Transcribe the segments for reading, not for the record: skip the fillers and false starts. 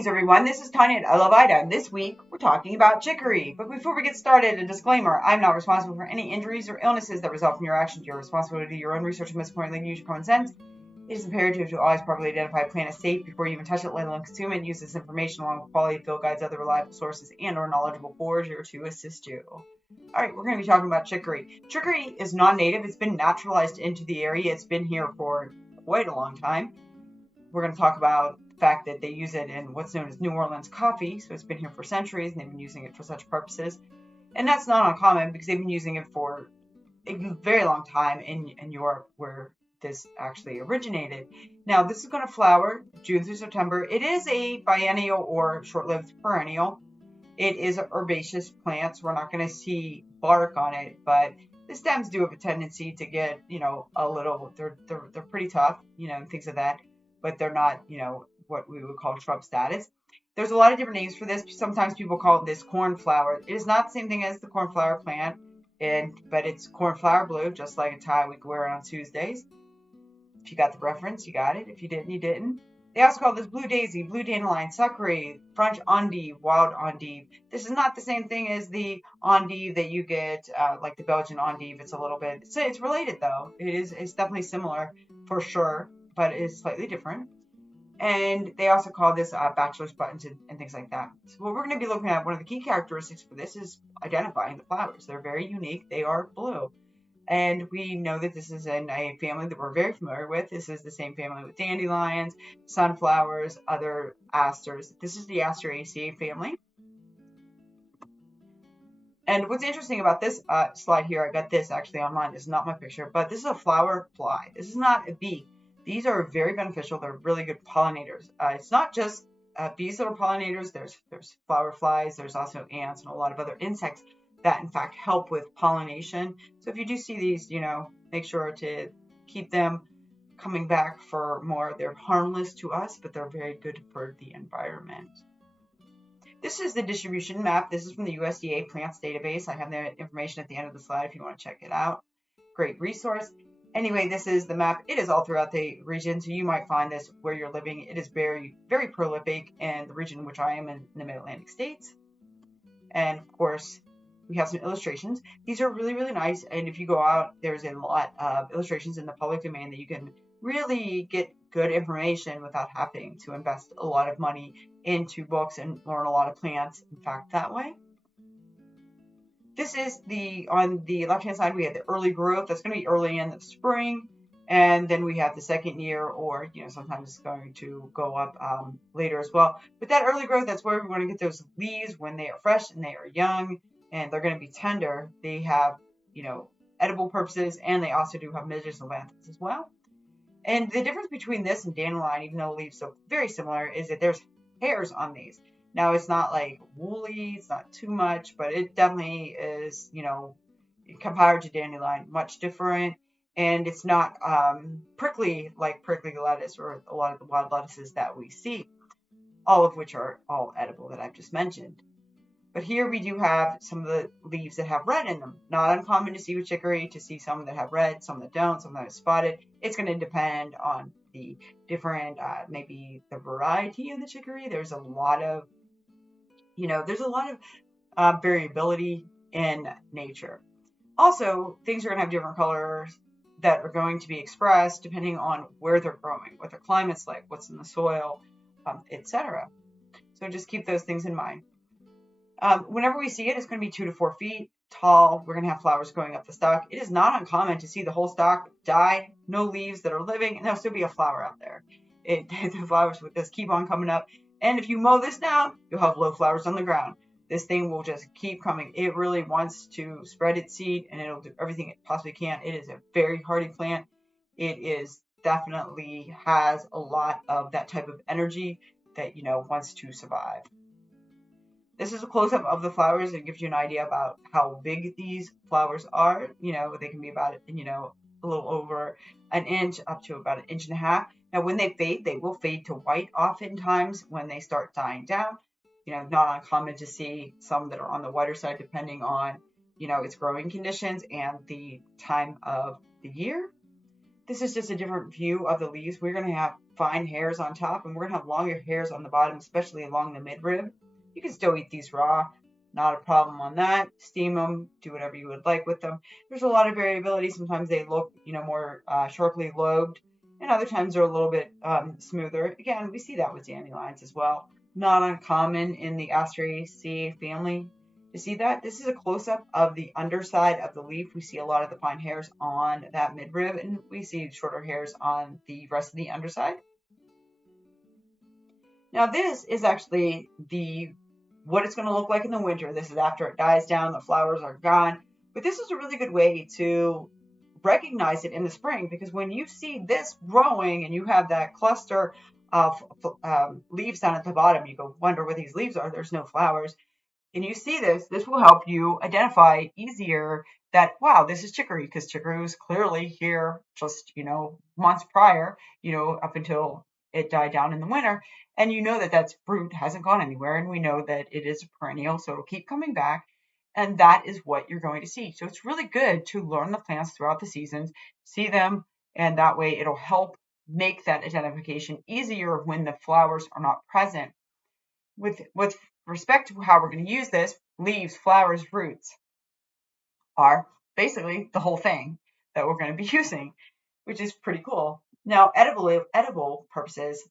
Greetings everyone, this is Tanya at I Love Ida, and this week we're talking about chicory. But before we get started, a disclaimer, I'm not responsible for any injuries or illnesses that result from your actions. You're responsible to do your own research and most importantly, use your common sense. It is imperative to always properly identify a plant as safe before you even touch it, let alone consume it, and use this information along with quality field guides, other reliable sources, and or knowledgeable forager to assist you. Alright, we're going to be talking about chicory. Chicory is non-native, it's been naturalized into the area, it's been here for quite a long time. We're going to talk about the fact that they use it in what's known as New Orleans coffee. So it's been here for centuries and they've been using it for such purposes. And that's not uncommon because they've been using it for a very long time in Europe where this actually originated. Now, this is going to flower June through September. It is a biennial or short-lived perennial. It is an herbaceous plant, so we're not going to see bark on it, but the stems do have a tendency to get, a little, they're pretty tough, and things of that. But they're not, what we would call shrub status. There's a lot of different names for this. Sometimes people call this cornflower. It is not the same thing as the cornflower plant, but it's cornflower blue, just like a tie we could wear on Tuesdays. If you got the reference, you got it. If you didn't, you didn't. They also call this blue daisy, blue dandelion, succory, French endive, wild endive. This is not the same thing as the endive that you get, like the Belgian endive. It's a little bit, it's related though. It's definitely similar for sure, but it's slightly different. And they also call this bachelor's buttons and things like that. So what we're going to be looking at, one of the key characteristics for this is identifying the flowers. They're very unique. They are blue. And we know that this is in a family that we're very familiar with. This is the same family with dandelions, sunflowers, other asters. This is the Asteraceae family. And what's interesting about this slide here, I got this actually online. This is not my picture, but this is a flower fly. This is not a bee. These are very beneficial. They're really good pollinators. It's not just bees that are pollinators. There's flower flies. There's also ants and a lot of other insects that, in fact, help with pollination. So if you do see these, make sure to keep them coming back for more. They're harmless to us, but they're very good for the environment. This is the distribution map. This is from the USDA Plants Database. I have the information at the end of the slide if you want to check it out. Great resource. Anyway, this is the map. It is all throughout the region, so you might find this where you're living. It is very, very prolific in the region in which I am in the Mid-Atlantic states. And, of course, we have some illustrations. These are really, really nice, and if you go out, there's a lot of illustrations in the public domain that you can really get good information without having to invest a lot of money into books and learn a lot of plants, in fact, that way. This is on the left-hand side, we have the early growth. That's going to be early in the spring. And then we have the second year, or, sometimes it's going to go up later as well. But that early growth, that's where we want to get those leaves when they are fresh and they are young and they're going to be tender. They have, edible purposes, and they also do have medicinal benefits as well. And the difference between this and dandelion, even though the leaves are very similar, is that there's hairs on these. Now, it's not like woolly, it's not too much, but it definitely is, compared to dandelion, much different. And it's not prickly like prickly lettuce or a lot of the wild lettuces that we see, all of which are all edible that I've just mentioned. But here we do have some of the leaves that have red in them. Not uncommon to see with chicory, to see some that have red, some that don't, some that are spotted. It's going to depend on the different, maybe the variety of the chicory. There's a lot of variability in nature. Also, things are going to have different colors that are going to be expressed depending on where they're growing, what their climate's like, what's in the soil, etc. So just keep those things in mind. Whenever we see it, it's going to be 2 to 4 feet tall. We're going to have flowers going up the stalk. It is not uncommon to see the whole stalk die, no leaves that are living, and there'll still be a flower out there. The flowers with this keep on coming up. And if you mow this down, you'll have low flowers on the ground. This thing will just keep coming. It really wants to spread its seed, and it'll do everything it possibly can. It is a very hardy plant. It is definitely has a lot of that type of energy that, wants to survive. This is a close-up of the flowers. It gives you an idea about how big these flowers are. They can be about, a little over an inch up to about 1.5 inches. Now, when they fade, they will fade to white oftentimes when they start dying down. Not uncommon to see some that are on the whiter side depending on, its growing conditions and the time of the year. This is just a different view of the leaves. We're going to have fine hairs on top, and we're going to have longer hairs on the bottom, especially along the midrib. You can still eat these raw, not a problem on that. Steam them, do whatever you would like with them. There's a lot of variability. Sometimes they look, more sharply lobed, and other times they're a little bit smoother. Again, we see that with dandelions as well. Not uncommon in the Asteraceae family to see that. This is a close-up of the underside of the leaf. We see a lot of the fine hairs on that midrib, and we see shorter hairs on the rest of the underside. Now this is actually what it's going to look like in the winter. This is after it dies down, the flowers are gone. But this is a really good way to recognize it in the spring, because when you see this growing and you have that cluster of leaves down at the bottom, you go wonder where these leaves are. There's no flowers. And you see this will help you identify easier that, wow, this is chicory, because chicory was clearly here just, months prior, up until it died down in the winter. And you know that fruit hasn't gone anywhere. And we know that it is a perennial, so it'll keep coming back. And that is what you're going to see. So it's really good to learn the plants throughout the seasons, see them, and that way it'll help make that identification easier when the flowers are not present. With respect to how we're going to use this, leaves, flowers, roots are basically the whole thing that we're going to be using, which is pretty cool. Now, edible purposes,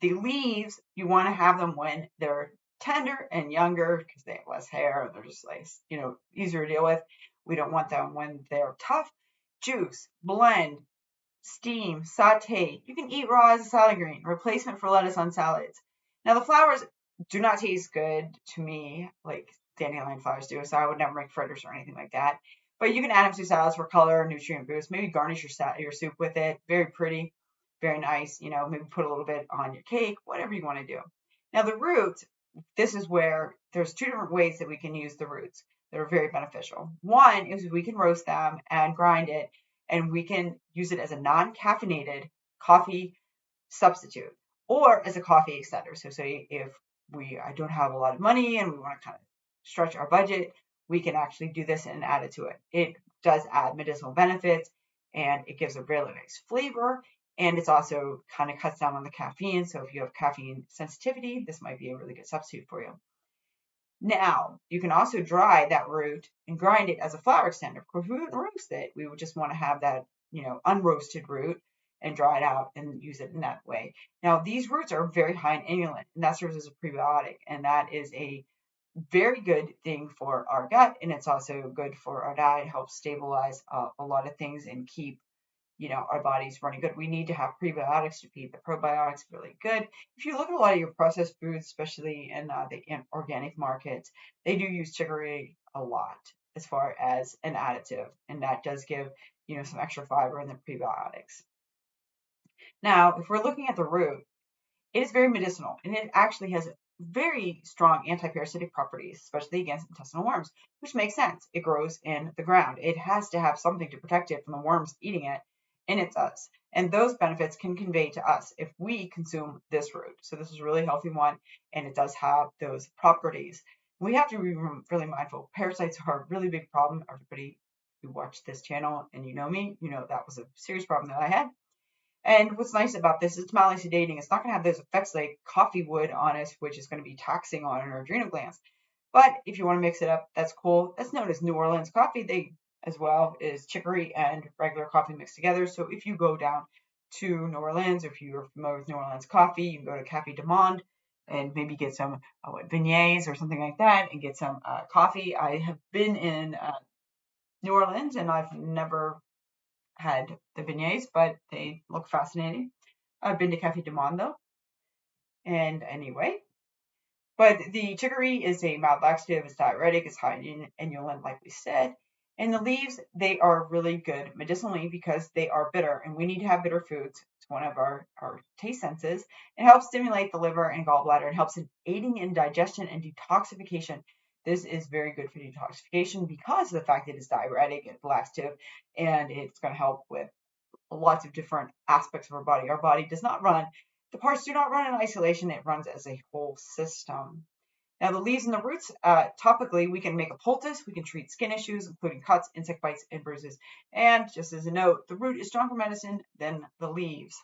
the leaves, you want to have them when they're tender and younger because they have less hair. They're just like, easier to deal with. We don't want them when they're tough. Juice, blend, steam, saute. You can eat raw as a salad green, replacement for lettuce on salads. Now, the flowers do not taste good to me like dandelion flowers do, so I would never make fritters or anything like that. But you can add them to salads for color, nutrient boost. Maybe garnish your soup with it. Very pretty, very nice. Maybe put a little bit on your cake, whatever you want to do. Now, the roots, this is where there's two different ways that we can use the roots that are very beneficial. One is we can roast them and grind it, and we can use it as a non-caffeinated coffee substitute or as a coffee extender. So say if I don't have a lot of money and we want to kind of stretch our budget, we can actually do this and add it to it. It does add medicinal benefits, and it gives a really nice flavor, and it's also kind of cuts down on the caffeine. So if you have caffeine sensitivity, this might be a really good substitute for you. Now, you can also dry that root and grind it as a flower extender. Of course, we wouldn't roast it. We would just want to have that, unroasted root and dry it out and use it in that way. Now, these roots are very high in inulin, and that serves as a prebiotic, and that is a very good thing for our gut, and it's also good for our diet. It helps stabilize a lot of things and keep our body's running good. We need to have prebiotics to feed the probiotics really good. If you look at a lot of your processed foods, especially in the organic markets, they do use chicory a lot as far as an additive, and that does give some extra fiber in the prebiotics. Now, if we're looking at the root, it is very medicinal, and it actually has very strong anti-parasitic properties, especially against intestinal worms, which makes sense. It grows in the ground. It has to have something to protect it from the worms eating it, and it does. And those benefits can convey to us if we consume this root. So this is a really healthy one, and it does have those properties. We have to be really mindful. Parasites are a really big problem. Everybody who watched this channel and you know me, that was a serious problem that I had. And what's nice about this is it's mildly sedating. It's not going to have those effects like coffee would on us, which is going to be taxing on our adrenal glands. But if you want to mix it up, that's cool. That's known as New Orleans coffee. They as well is chicory and regular coffee mixed together. So if you go down to New Orleans, or if you're familiar with New Orleans coffee, you can go to Café du Monde and maybe get some beignets or something like that and get some coffee. I have been in New Orleans, and I've never had the beignets, but they look fascinating. I've been to Café du Monde though. And anyway, but the chicory is a mild laxative, it's diuretic, it's high in inulin, like we said. And the leaves, they are really good medicinally because they are bitter, and we need to have bitter foods. It's one of our taste senses. It helps stimulate the liver and gallbladder. It helps in aiding in digestion and detoxification. This is very good for detoxification because of the fact that it's diuretic, it's laxative, and it's going to help with lots of different aspects of our body. Our body does not run, the parts do not run in isolation. It runs as a whole system. Now, the leaves and the roots, topically, we can make a poultice. We can treat skin issues, including cuts, insect bites, and bruises. And just as a note, the root is stronger medicine than the leaves.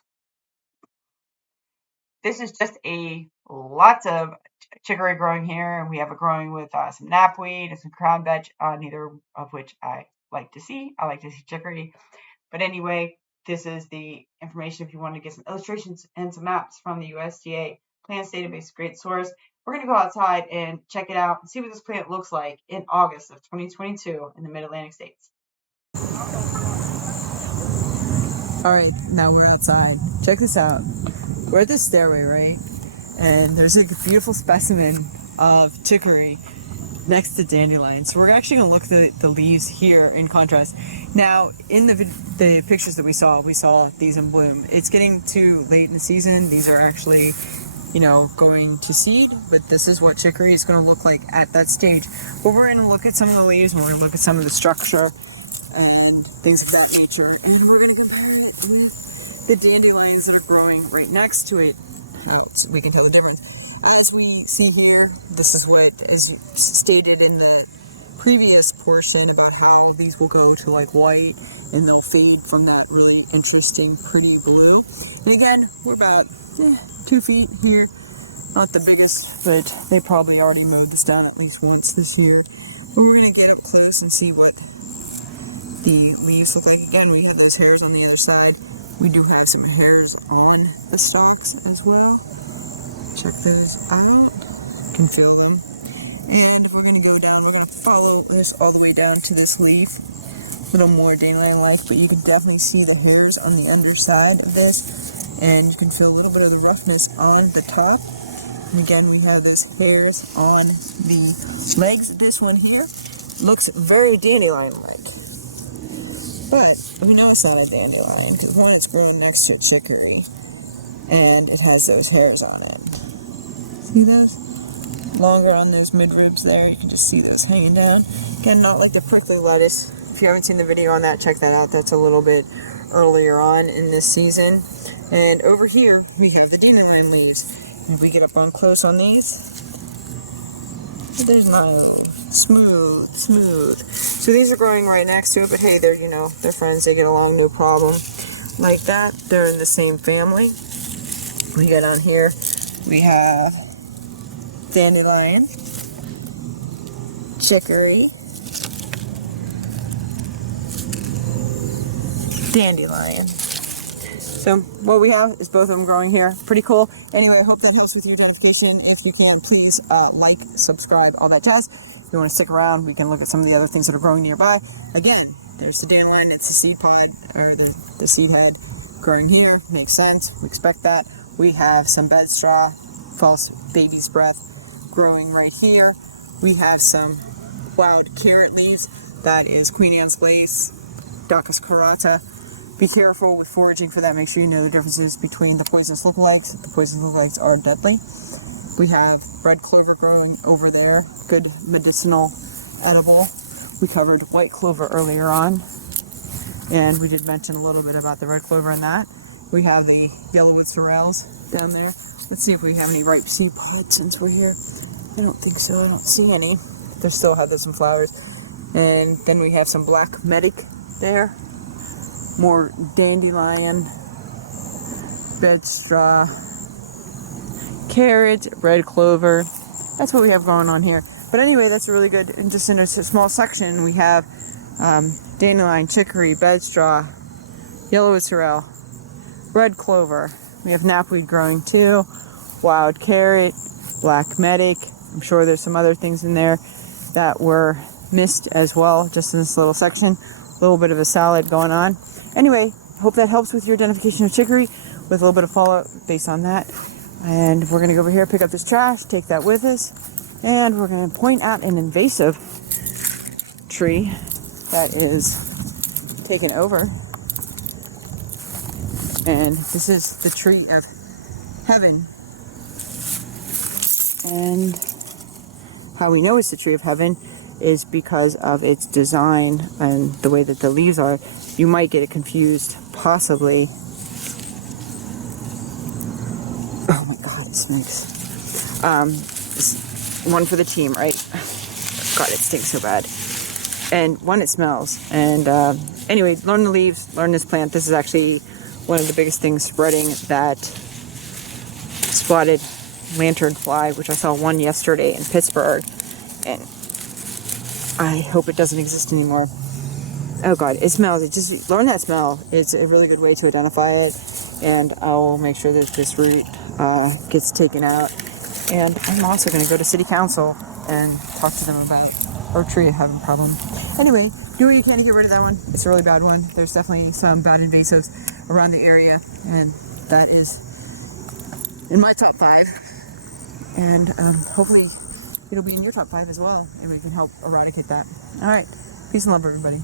this is just lots of chicory growing here, and we have it growing with some knapweed and some crown vetch, neither of which I like to see. I like to see chicory. But anyway, this is the information if you want to get some illustrations and some maps from the USDA plants database. Great source. We're going to go outside and check it out and see what this plant looks like in August of 2022 in the Mid-Atlantic states. All right, now we're outside. Check this out. We're at this stairway, right? And there's a beautiful specimen of chicory next to dandelion. So we're actually going to look at the leaves here in contrast. Now, in the pictures that we saw these in bloom. It's getting too late in the season. These are actually, going to seed, but this is what chicory is going to look like at that stage. But we're going to look at some of the leaves, and we're going to look at some of the structure and things of that nature, and we're going to compare it with the dandelions that are growing right next to it. How we can tell the difference. As we see here, this is what, as you stated in the previous portion about how these will go to like white and they'll fade from that really interesting pretty blue. And again, we're about 2 feet here, not the biggest, but they probably already mowed this down at least once this year. But we're going to get up close and see what the leaves look like. Again, we have those hairs on the other side. We do have some hairs on the stalks as well. Check those out. You can feel them. And if we're going to go down, we're going to follow this all the way down to this leaf. A little more dandelion-like, but you can definitely see the hairs on the underside of this. And you can feel a little bit of the roughness on the top. And again, we have those hairs on the legs. This one here looks very dandelion-like. But we know it's not a dandelion because one, it's growing next to a chicory and it has those hairs on it. See those? Longer on those midribs there. You can just see those hanging down. Again, not like the prickly lettuce. If you haven't seen the video on that, check that out. That's a little bit earlier on in this season. And over here, we have the dandelion leaves. If we get up on close on these, there's no smooth. So these are growing right next to it, but hey, they're, they're friends. They get along no problem. Like that, they're in the same family. We get on here, we have dandelion, chicory, dandelion. So what we have is both of them growing here. Pretty cool. Anyway, I hope that helps with your identification. If you can, please like, subscribe, all that jazz. If you want to stick around, we can look at some of the other things that are growing nearby. Again, there's the dandelion. It's the seed pod, or the seed head growing here. Makes sense. We expect that. We have some bed straw, false baby's breath, growing right here. We have some wild carrot leaves. That is Queen Anne's lace, Daucus carota. Be careful with foraging for that. Make sure you know the differences between the poisonous lookalikes. The poisonous lookalikes are deadly. We have red clover growing over there. Good medicinal edible. We covered white clover earlier on. And we did mention a little bit about the red clover in that. We have the yellowwood sorrels down there. Let's see if we have any ripe seed pods since we're here. I don't think so. I don't see any. There still have some flowers. And then we have some black medic there. More dandelion, bed straw, carrot, red clover. That's what we have going on here. But anyway, that's really good. And just in a small section, we have dandelion, chicory, bed straw, yellowwood sorrel, red clover. We have knapweed growing too, wild carrot, black medic. I'm sure there's some other things in there that were missed as well, just in this little section. A little bit of a salad going on. Anyway, I hope that helps with your identification of chicory, with a little bit of follow-up based on that. And we're going to go over here, pick up this trash, take that with us, and we're going to point out an invasive tree that is taken over. And this is the tree of heaven. And how we know it's the tree of heaven is because of its design and the way that the leaves are. You might get it confused, possibly. Oh my god, it stinks. One for the team, right? God, it stinks so bad. And one, it smells. And anyway, learn the leaves, learn this plant. This is actually one of the biggest things spreading that spotted lanternfly, which I saw one yesterday in Pittsburgh, and I hope it doesn't exist anymore. Oh god, it smells, it just, learn that smell. It's a really good way to identify it, and I will make sure that this root gets taken out. And I'm also going to go to City Council and talk to them about our tree having a problem. Anyway, do what you can to get rid of that one. It's a really bad one. There's definitely some bad invasives around the area, and that is in my top 5. And hopefully it'll be in your top 5 as well, and we can help eradicate that. Alright, peace and love, everybody.